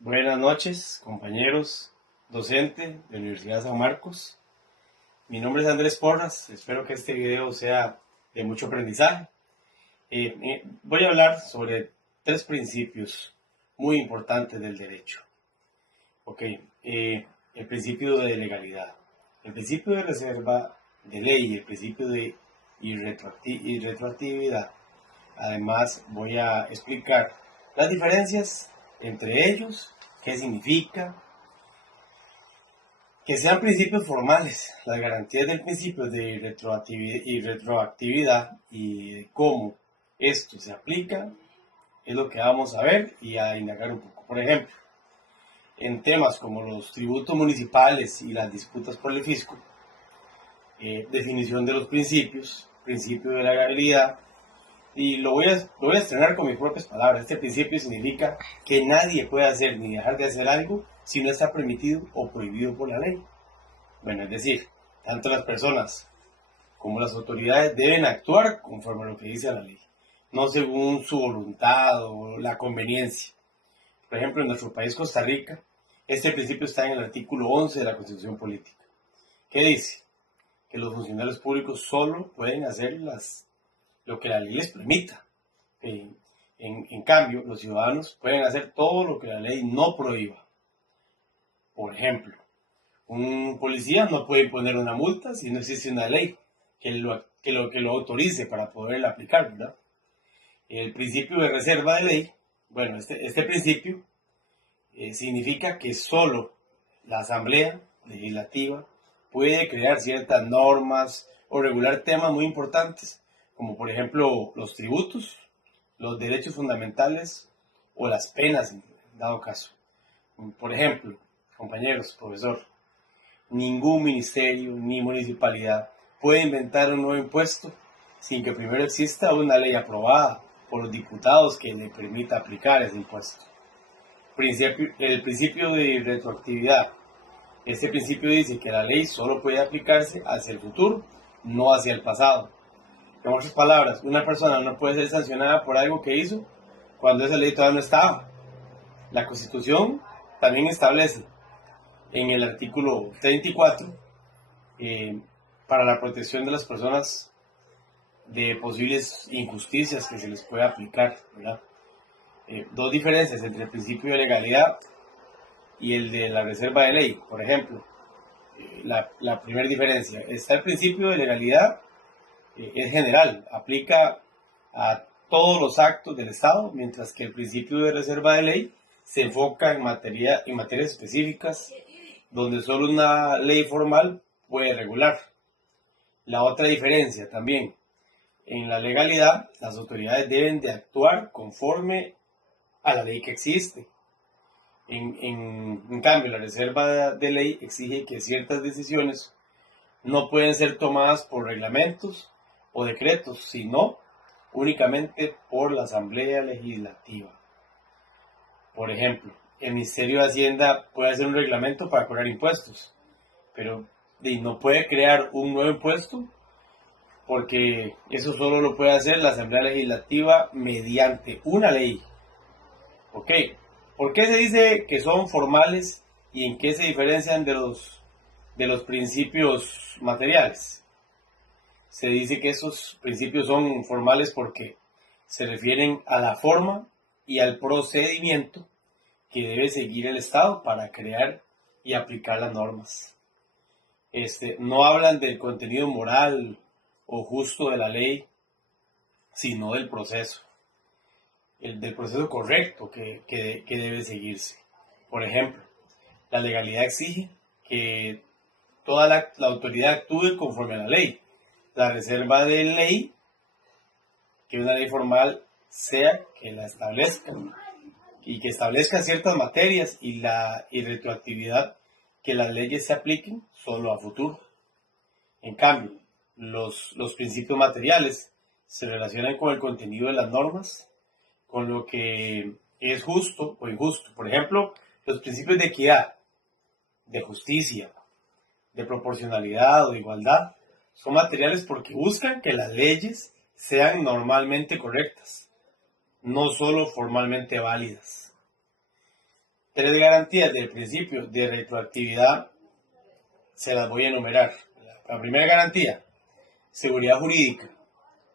Buenas noches, compañeros, docente de la Universidad San Marcos. Mi nombre es Andrés Porras, espero que este video sea de mucho aprendizaje. Voy a hablar sobre tres principios muy importantes del derecho. El principio de legalidad, el principio de reserva de ley y el principio de irretroactividad. Además, voy a explicar las diferencias entre ellos, qué significa, que sean principios formales, las garantías del principio de irretroactividad y de cómo esto se aplica, es lo que vamos a ver y a indagar un poco. Por ejemplo, en temas como los tributos municipales y las disputas por el fisco, definición de los principios, principio de la legalidad, y lo voy a estrenar con mis propias palabras. Este principio significa que nadie puede hacer ni dejar de hacer algo si no está permitido o prohibido por la ley. Bueno, es decir, tanto las personas como las autoridades deben actuar conforme a lo que dice la ley, no según su voluntad o la conveniencia. Por ejemplo, en nuestro país, Costa Rica, este principio está en el artículo 11 de la Constitución Política, que dice que los funcionarios públicos solo pueden hacer lo que la ley les permita. En cambio, los ciudadanos pueden hacer todo lo que la ley no prohíba. Por ejemplo, un policía no puede imponer una multa si no existe una ley que lo autorice para poderla aplicar, ¿verdad? El principio de reserva de ley, bueno, este principio significa que solo la Asamblea Legislativa puede crear ciertas normas o regular temas muy importantes, como por ejemplo los tributos, los derechos fundamentales o las penas, en dado caso. Por ejemplo, compañeros, profesor, ningún ministerio ni municipalidad puede inventar un nuevo impuesto sin que primero exista una ley aprobada por los diputados que le permita aplicar ese impuesto. El principio de retroactividad. Este principio dice que la ley solo puede aplicarse hacia el futuro, no hacia el pasado. En otras palabras, una persona no puede ser sancionada por algo que hizo cuando esa ley todavía no estaba. La Constitución también establece en el artículo 34 para la protección de las personas de posibles injusticias que se les pueda aplicar, ¿verdad? Dos diferencias entre el principio de legalidad y el de la reserva de ley. Por ejemplo, la primera diferencia, está el principio de legalidad, es general, aplica a todos los actos del Estado, mientras que el principio de reserva de ley se enfoca en materias específicas donde solo una ley formal puede regular. La otra diferencia también, en la legalidad, las autoridades deben de actuar conforme a la ley que existe. En cambio, la reserva de ley exige que ciertas decisiones no pueden ser tomadas por reglamentos o decretos, sino únicamente por la Asamblea Legislativa. Por ejemplo, el Ministerio de Hacienda puede hacer un reglamento para cobrar impuestos, pero no puede crear un nuevo impuesto porque eso solo lo puede hacer la Asamblea Legislativa mediante una ley. ¿Ok? ¿Por qué se dice que son formales y en qué se diferencian de los principios materiales? Se dice que esos principios son formales porque se refieren a la forma y al procedimiento que debe seguir el Estado para crear y aplicar las normas. No hablan del contenido moral o justo de la ley, sino del proceso. Del proceso correcto que debe seguirse. Por ejemplo, la legalidad exige que toda la autoridad actúe conforme a la ley. La reserva de ley, que una ley formal sea que la establezca y que establezca ciertas materias, y la irretroactividad, que las leyes se apliquen solo a futuro. En cambio, los principios materiales se relacionan con el contenido de las normas, con lo que es justo o injusto. Por ejemplo, los principios de equidad, de justicia, de proporcionalidad o de igualdad son materiales porque buscan que las leyes sean normalmente correctas, no solo formalmente válidas. 3 garantías del principio de retroactividad se las voy a enumerar. La primera garantía, seguridad jurídica.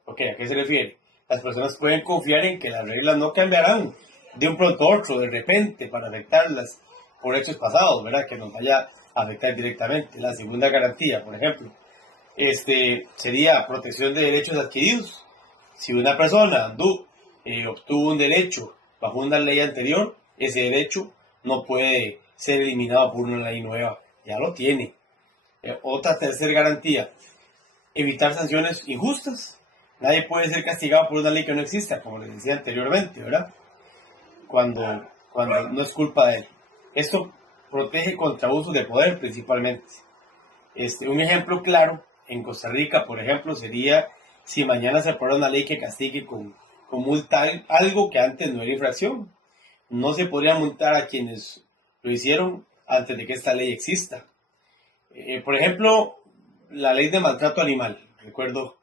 Ok, ¿a qué se refiere? Las personas pueden confiar en que las reglas no cambiarán de un pronto a otro, de repente, para afectarlas por hechos pasados, ¿verdad? Que nos vaya a afectar directamente. La segunda garantía, por ejemplo, sería protección de derechos adquiridos. Si una persona obtuvo un derecho bajo una ley anterior, ese derecho no puede ser eliminado por una ley nueva, ya lo tiene. Otra tercera garantía, evitar sanciones injustas. Nadie puede ser castigado por una ley que no exista, como les decía anteriormente, ¿verdad? Cuando no es culpa de él. Esto protege contra abusos de poder principalmente. Un ejemplo claro, en Costa Rica, por ejemplo, sería si mañana se aprueba una ley que castigue con multa algo que antes no era infracción. No se podría multar a quienes lo hicieron antes de que esta ley exista. Por ejemplo, la ley de maltrato animal, recuerdo,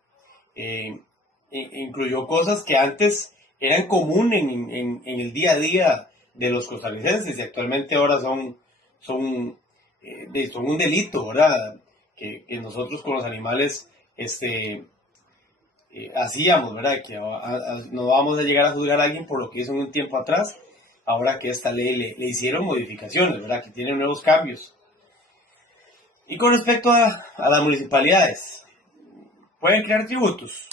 incluyó cosas que antes eran comunes en el día a día de los costarricenses y actualmente ahora son un delito, ¿verdad? Que nosotros con los animales hacíamos, ¿verdad? Que no vamos a llegar a juzgar a alguien por lo que hizo en un tiempo atrás, ahora que esta ley le hicieron modificaciones, ¿verdad? Que tiene nuevos cambios. Y con respecto a las municipalidades, ¿pueden crear tributos?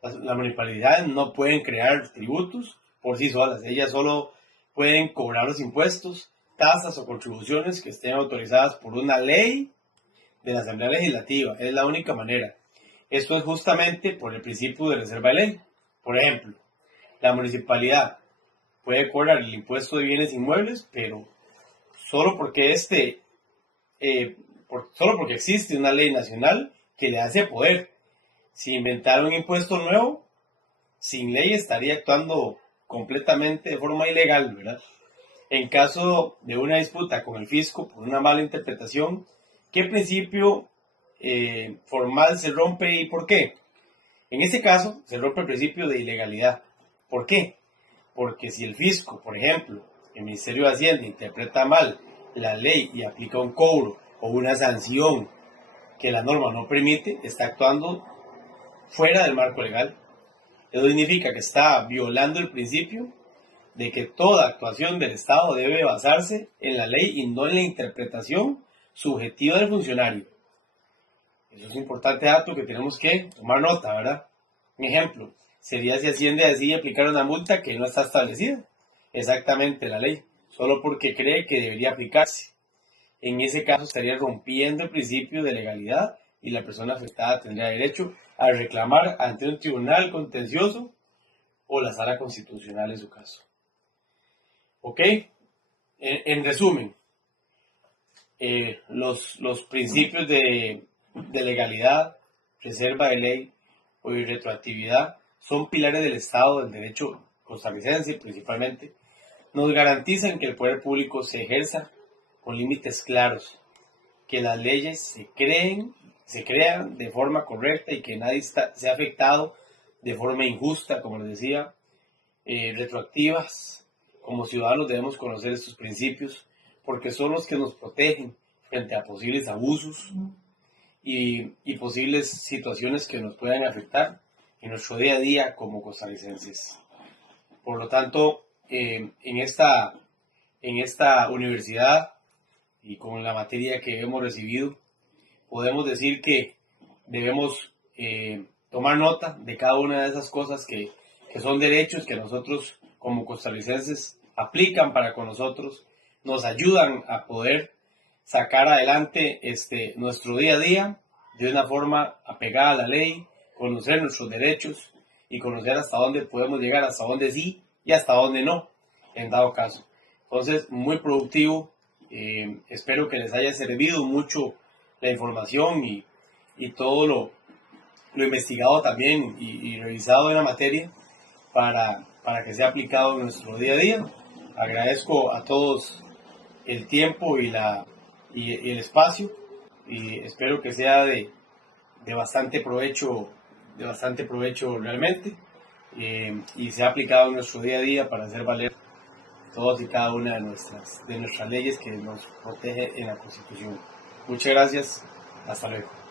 Las municipalidades no pueden crear tributos por sí solas. Ellas solo pueden cobrar los impuestos, tasas o contribuciones que estén autorizadas por una ley de la Asamblea Legislativa. Es la única manera. Esto es justamente por el principio de reserva de ley. Por ejemplo, la municipalidad puede cobrar el impuesto de bienes inmuebles, pero solo porque solo porque existe una ley nacional que le hace poder. Si inventara un impuesto nuevo, sin ley estaría actuando completamente de forma ilegal, ¿verdad? En caso de una disputa con el fisco por una mala interpretación, ¿qué principio formal se rompe y por qué? En este caso, se rompe el principio de ilegalidad. ¿Por qué? Porque si el fisco, por ejemplo, el Ministerio de Hacienda interpreta mal la ley y aplica un cobro o una sanción que la norma no permite, está actuando fuera del marco legal. Eso significa que está violando el principio de que toda actuación del Estado debe basarse en la ley y no en la interpretación subjetiva del funcionario. Eso es un importante dato que tenemos que tomar nota, ¿verdad? Un ejemplo sería si Hacienda decide aplicar una multa que no está establecida exactamente la ley, solo porque cree que debería aplicarse. En ese caso estaría rompiendo el principio de legalidad y la persona afectada tendría derecho a reclamar ante un tribunal contencioso o la sala constitucional en su caso. ¿Ok? En resumen, los principios de legalidad, reserva de ley o retroactividad son pilares del Estado, del derecho costarricense principalmente. Nos garantizan que el poder público se ejerza con límites claros, que las leyes se crean de forma correcta y que nadie sea afectado de forma injusta, como les decía, retroactivas. Como ciudadanos debemos conocer estos principios porque son los que nos protegen frente a posibles abusos y posibles situaciones que nos puedan afectar en nuestro día a día como costarricenses. Por lo tanto, en esta universidad y con la materia que hemos recibido, podemos decir que debemos tomar nota de cada una de esas cosas que son derechos que nosotros como costarricenses aplican para con nosotros, nos ayudan a poder sacar adelante nuestro día a día de una forma apegada a la ley, conocer nuestros derechos y conocer hasta dónde podemos llegar, hasta dónde sí y hasta dónde no, en dado caso. Entonces, muy productivo. Espero que les haya servido mucho la información y todo lo investigado también y revisado en la materia para que sea aplicado en nuestro día a día. Agradezco a todos el tiempo y el espacio y espero que sea de bastante provecho realmente y sea aplicado en nuestro día a día para hacer valer todas y cada una de nuestras leyes que nos protege en la Constitución. Muchas gracias, hasta luego.